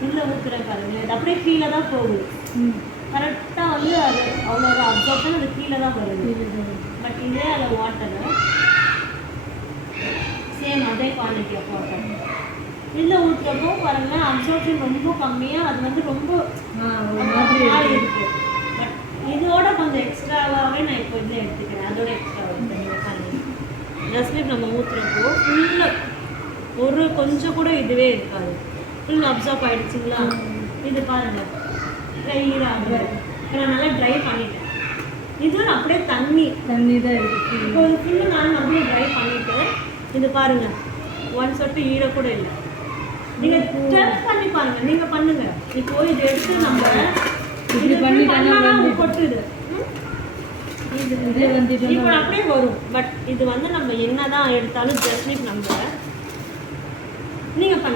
உள்ள ஊத்துறேன் பாருங்களேன் இது அப்படியே கீழே தான் போகுது கரெக்டாக வந்து அது அவ்வளோ அப்சர்ப்ஷன் அது கீழே தான் வருது பட் இதே அதில் வாட்டரு சேம் அதே குவாலிட்டி ஆஃப் வாட்டர் இதில் ஊற்றுறப்போ பாருங்களேன் அப்சர்ப்ஷன் ரொம்ப கம்மியாக அது வந்து ரொம்ப மாதிரி மாதிரி இருக்கு. இருக்கு. பட் இதோட கொஞ்சம் எக்ஸ்ட்ராவாகவே நான் இப்போ இதில் எடுத்துக்கிறேன். அதோட எக்ஸ்ட்ரா ஜஸ்ட் நம்ம ஊற்றுறப்போ ஃபுல்லாக ஒரு கொஞ்சம் கூட இதுவே இருக்காது. ஃபுல் அப்சர்வ் ஆயிடுச்சுங்களா? இது பாருங்க. ட்ரை ஆகுது நான் நல்லா ட்ரை பண்ணிட்டேன். இது அப்படியே தண்ணி. தண்ணி தான் இருக்கு. இப்போ ஃபுல்லு நான் அப்படியே ட்ரை பண்ணிட்டு இது பாருங்க. ஒன் சொட்டு ஈர கூட இல்லை. நீங்க டெஸ்ட் பண்ணி பாருங்க. நீங்க பண்ணுங்க. இப்போ இது எடுத்து நம்ம இது பண்ணாதான் வந்து- கொட்டுது? இது இதே வந்துட்டு இப்போ அப்படியே வரும். பட் இது வந்து நம்ம என்னதான் எடுத்தாலும் ஜஸ்ட் நம்ம